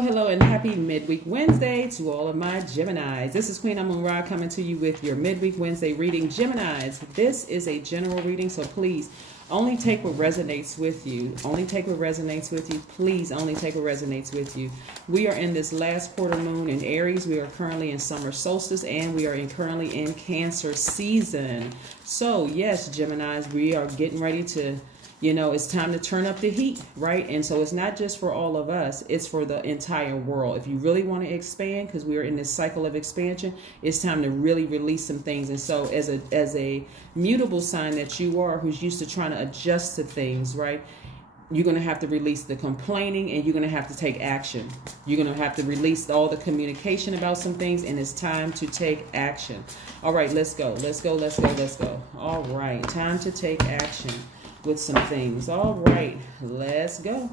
Hello, and happy Midweek Wednesday to all of my Geminis. This is Queen Amun Ra coming to you with your Midweek Wednesday reading. Geminis, this is a general reading, so please only take what resonates with you. Only take what resonates with you. Please only take what resonates with you. We are in this last quarter moon in Aries. We are currently in summer solstice, and we are currently in Cancer season. So yes, Geminis, we are getting ready to, it's time to turn up the heat, right? And so it's not just for all of us, it's for the entire world. If you really want to expand, because we are in this cycle of expansion, it's time to really release some things. And so as a mutable sign that you are, who's used to trying to adjust to things, right? You're going to have to release the complaining, and you're going to have to take action. You're going to have to release all the communication about some things, and it's time to take action. All right, let's go. Let's go. Let's go. Let's go. All right, time to take action with some things. All right, let's go.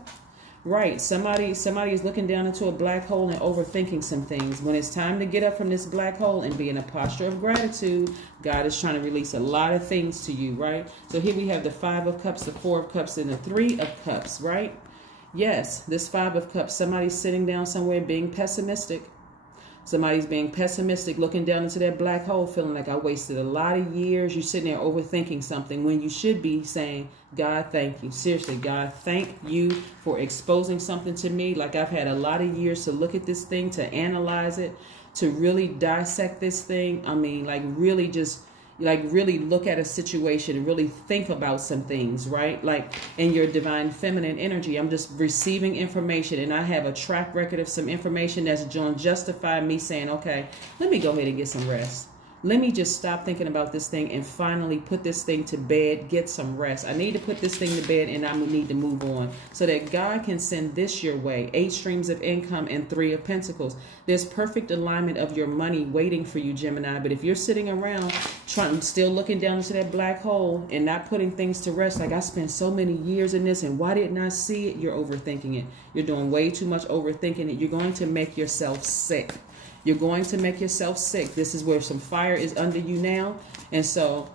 Right, somebody is looking down into a black hole and overthinking some things. When it's time to get up from this black hole and be in a posture of gratitude, God is trying to release a lot of things to you, right? So here we have the 5 of Cups, the 4 of Cups, and the 3 of Cups, right? Yes, this 5 of Cups, somebody's sitting down somewhere being pessimistic. Somebody's being pessimistic, looking down into that black hole, feeling like I wasted a lot of years. You're sitting there overthinking something when you should be saying, God, thank you. Seriously, God, thank you for exposing something to me. Like I've had a lot of years to look at this thing, to analyze it, to really dissect this thing. I mean, really look at a situation and really think about some things, right? Like in your divine feminine energy, I'm just receiving information, and I have a track record of some information that's going to justify me saying, okay, let me go ahead and get some rest. Let me just stop thinking about this thing and finally put this thing to bed, get some rest. I need to put this thing to bed, and I need to move on so that God can send this your way. 8 streams of income and 3 of Pentacles. There's perfect alignment of your money waiting for you, Gemini. But if you're sitting around still looking down into that black hole and not putting things to rest, like I spent so many years in this and why didn't I see it? You're overthinking it. You're doing way too much overthinking it. You're going to make yourself sick. You're going to make yourself sick. This is where some fire is under you now. And so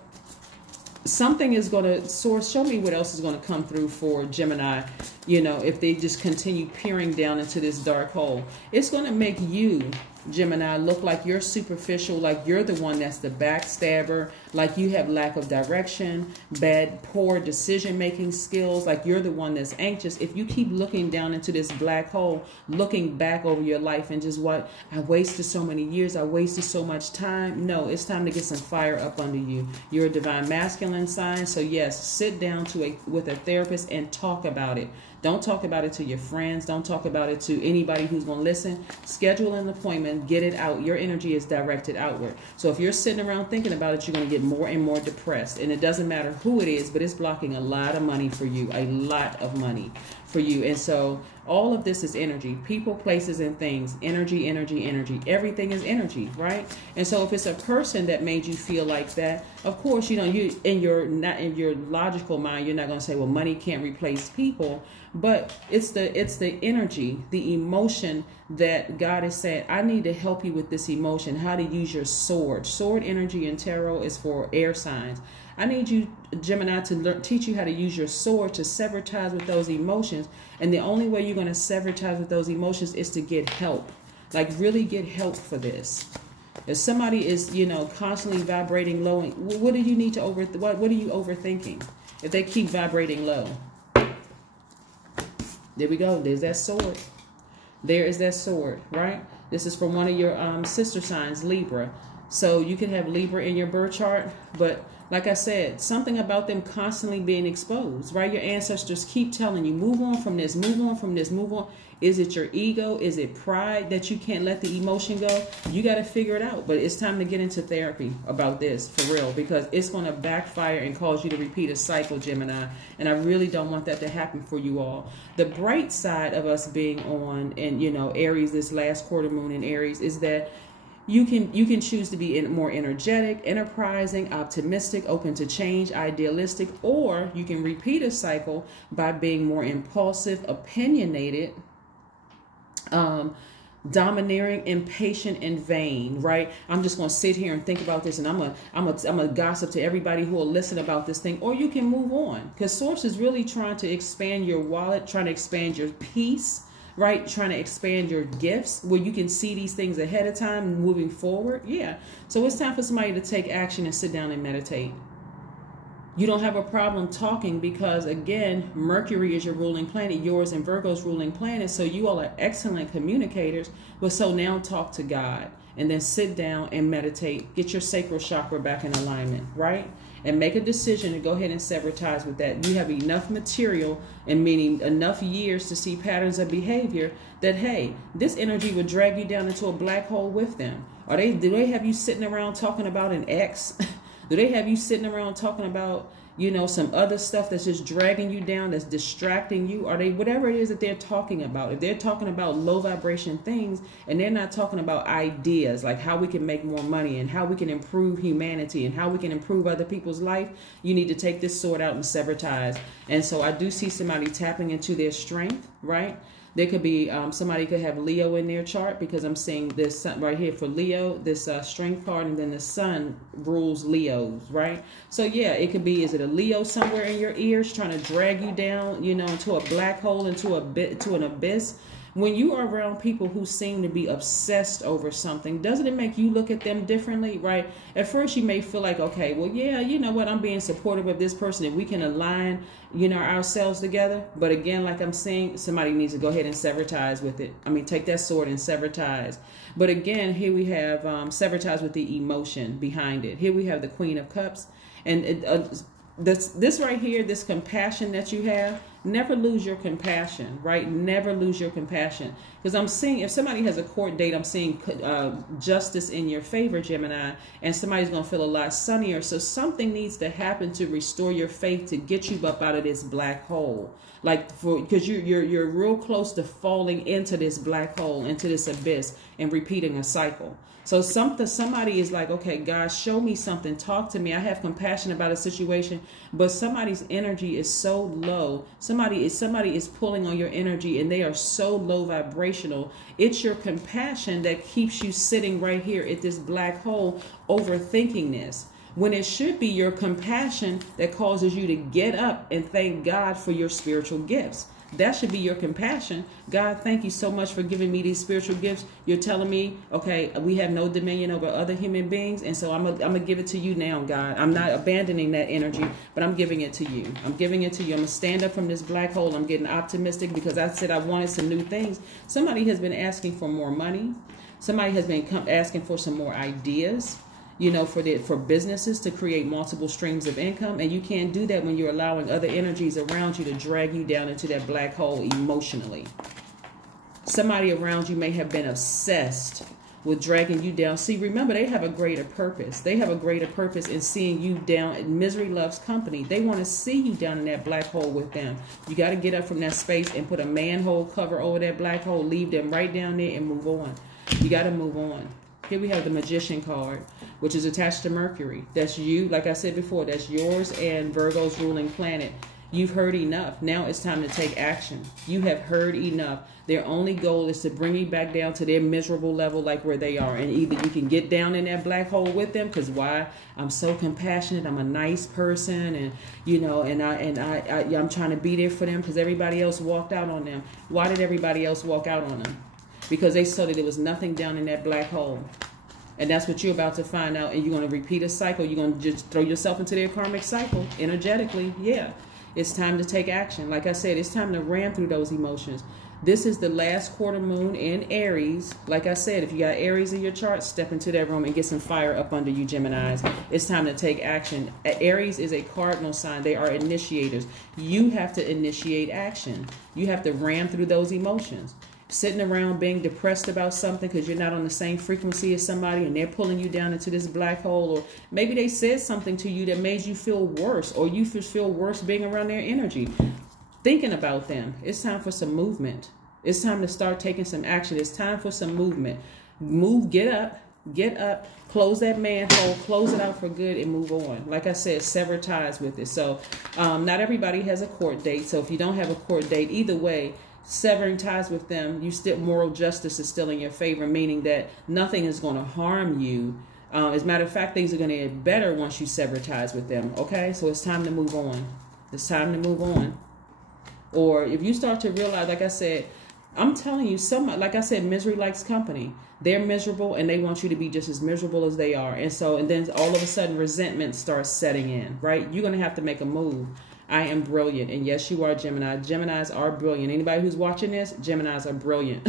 something is going to show me what else is going to come through for Gemini. If they just continue peering down into this dark hole, it's going to make you, Gemini, look like you're superficial, like you're the one that's the backstabber, like you have lack of direction, poor decision-making skills, like you're the one that's anxious. If you keep looking down into this black hole, looking back over your life and just what, I wasted so many years, I wasted so much time. No, it's time to get some fire up under you. You're a divine masculine sign, so yes, sit down with a therapist and talk about it. Don't talk about it to your friends. Don't talk about it to anybody who's going to listen. Schedule an appointment. Get it out. Your energy is directed outward. So if you're sitting around thinking about it, you're going to get more and more depressed. And it doesn't matter who it is, but it's blocking a lot of money for you. A lot of money for you. And so all of this is energy. People, places, and things. Energy, energy, energy. Everything is energy, right? And so if it's a person that made you feel like that, of course, you in your logical mind, you're not going to say, well, money can't replace people. But it's the energy, the emotion that God is saying, I need to help you with this emotion, how to use your sword. Sword energy in tarot is for air signs. I need you, Gemini, to teach you how to use your sword to sever ties with those emotions. And the only way you're going to sever ties with those emotions is to get help. Like really get help for this. If somebody is, constantly vibrating low, what do you need to what are you overthinking? If they keep vibrating low. There we go. There's that sword. There is that sword, right? This is from one of your sister signs, Libra. So you can have Libra in your birth chart, but like I said, something about them constantly being exposed, right? Your ancestors keep telling you, move on from this, move on from this, move on. Is it your ego? Is it pride that you can't let the emotion go? You got to figure it out. But it's time to get into therapy about this for real, because it's going to backfire and cause you to repeat a cycle, Gemini. And I really don't want that to happen for you all. The bright side of us being on Aries, this last quarter moon in Aries, is that you can choose to be more energetic, enterprising, optimistic, open to change, idealistic, or you can repeat a cycle by being more impulsive, opinionated, domineering, impatient, and vain, right? I'm just going to sit here and think about this, and I'm a gossip to everybody who will listen about this thing, or you can move on, because Source is really trying to expand your wallet, trying to expand your peace, right? Trying to expand your gifts where you can see these things ahead of time moving forward. Yeah. So it's time for somebody to take action and sit down and meditate. You don't have a problem talking because, again, Mercury is your ruling planet, yours and Virgo's ruling planet. So you all are excellent communicators. But so now talk to God and then sit down and meditate. Get your sacral chakra back in alignment, right? And make a decision to go ahead and sever ties with that. You have enough material, and meaning enough years to see patterns of behavior that, hey, this energy would drag you down into a black hole with them. Do they have you sitting around talking about an ex? Do they have you sitting around talking about, you know, some other stuff that's just dragging you down, that's distracting you? Are they, whatever it is that they're talking about, if they're talking about low vibration things and they're not talking about ideas like how we can make more money and how we can improve humanity and how we can improve other people's life, you need to take this sword out and sever ties. And so I do see somebody tapping into their strength, right? There could be somebody could have Leo in their chart, because I'm seeing this right here for Leo, this strength card, and then the sun rules Leos, right? So yeah, it could be, is it a Leo somewhere in your ears trying to drag you down, you know, into a black hole, into an abyss? When you are around people who seem to be obsessed over something, doesn't it make you look at them differently, right? At first you may feel like, okay, well, yeah, you know what, I'm being supportive of this person and we can align, you know, ourselves together. But again, like I'm saying, somebody needs to go ahead and sever ties with it. I mean, take that sword and sever ties. But again, here we have sever ties with the emotion behind it. Here we have the Queen of Cups. And this right here, this compassion that you have, never lose your compassion, right? Never lose your compassion. Because I'm seeing, if somebody has a court date, I'm seeing justice in your favor, Gemini, and somebody's going to feel a lot sunnier. So something needs to happen to restore your faith, to get you up out of this black hole. Like, because you're real close to falling into this black hole, into this abyss, and repeating a cycle. So somebody is like, okay, God, show me something. Talk to me. I have compassion about a situation, but somebody's energy is so low. Somebody is pulling on your energy, and they are so low vibrational. It's your compassion that keeps you sitting right here at this black hole, overthinking this, when it should be your compassion that causes you to get up and thank God for your spiritual gifts. That should be your compassion. God, thank you so much for giving me these spiritual gifts. You're telling me, okay, we have no dominion over other human beings, and so I'm gonna give it to you now, God. I'm not abandoning that energy, but I'm giving it to you. I'm giving it to you. I'm gonna stand up from this black hole. I'm getting optimistic because I said I wanted some new things. Somebody has been asking for more money. Somebody has been asking for some more ideas, you know, for businesses to create multiple streams of income. And you can't do that when you're allowing other energies around you to drag you down into that black hole emotionally. Somebody around you may have been obsessed with dragging you down. See, remember, they have a greater purpose. They have a greater purpose in seeing you down. Misery loves company. They want to see you down in that black hole with them. You got to get up from that space and put a manhole cover over that black hole. Leave them right down there and move on. You got to move on. Here we have the Magician card, which is attached to Mercury. That's you. Like I said before, that's yours and Virgo's ruling planet. You've heard enough. Now it's time to take action. You have heard enough. Their only goal is to bring you back down to their miserable level, like where they are. And either you can get down in that black hole with them, because why? I'm so compassionate. I'm a nice person, and you know, and I'm trying to be there for them because everybody else walked out on them. Why did everybody else walk out on them? Because they saw that there was nothing down in that black hole. And that's what you're about to find out. And you're going to repeat a cycle. You're going to just throw yourself into their karmic cycle energetically. Yeah, it's time to take action. Like I said, it's time to ram through those emotions. This is the last quarter moon in Aries. Like I said, if you got Aries in your chart, step into that room and get some fire up under you, Geminis. It's time to take action. Aries is a cardinal sign. They are initiators. You have to initiate action. You have to ram through those emotions. Sitting around being depressed about something because you're not on the same frequency as somebody and they're pulling you down into this black hole, or maybe they said something to you that made you feel worse, or you feel worse being around their energy. Thinking about them. It's time for some movement. It's time to start taking some action. It's time for some movement. Move, get up, close that manhole, close it out for good, and move on. Like I said, sever ties with it. So not everybody has a court date. So if you don't have a court date, either way, severing ties with them, moral justice is still in your favor, meaning that nothing is going to harm you. As a matter of fact, things are going to get better once you sever ties with them. Okay, so it's time to move on. It's time to move on. Or if you start to realize, like I said, I'm telling you, like I said, misery likes company. They're miserable and they want you to be just as miserable as they are. And then all of a sudden resentment starts setting in, right? You're going to have to make a move. I am brilliant. And yes, you are Gemini. Geminis are brilliant. Anybody who's watching this, Geminis are brilliant.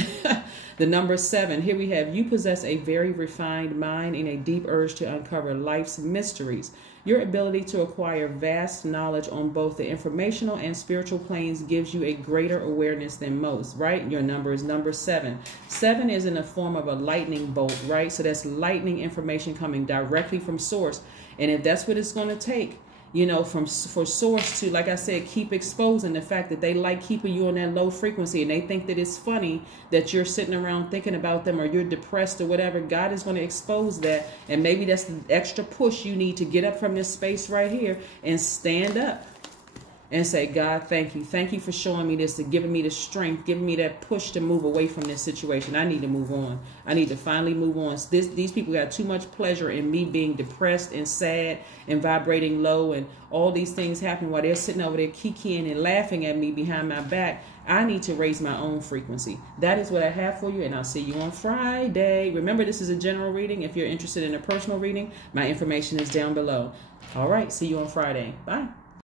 The number 7, here we have, you possess a very refined mind and a deep urge to uncover life's mysteries. Your ability to acquire vast knowledge on both the informational and spiritual planes gives you a greater awareness than most, right? Your number is number 7. 7 is in the form of a lightning bolt, right? So that's lightning information coming directly from source. And if that's what it's going to take, you know, for source to, like I said, keep exposing the fact that they like keeping you on that low frequency and they think that it's funny that you're sitting around thinking about them or you're depressed or whatever. God is going to expose that. And maybe that's the extra push you need to get up from this space right here and stand up and say, God, thank you. Thank you for showing me this, to giving me the strength, giving me that push to move away from this situation. I need to move on. I need to finally move on. These people got too much pleasure in me being depressed and sad and vibrating low and all these things happening while they're sitting over there kikiing and laughing at me behind my back. I need to raise my own frequency. That is what I have for you, and I'll see you on Friday. Remember, this is a general reading. If you're interested in a personal reading, my information is down below. All right, see you on Friday. Bye.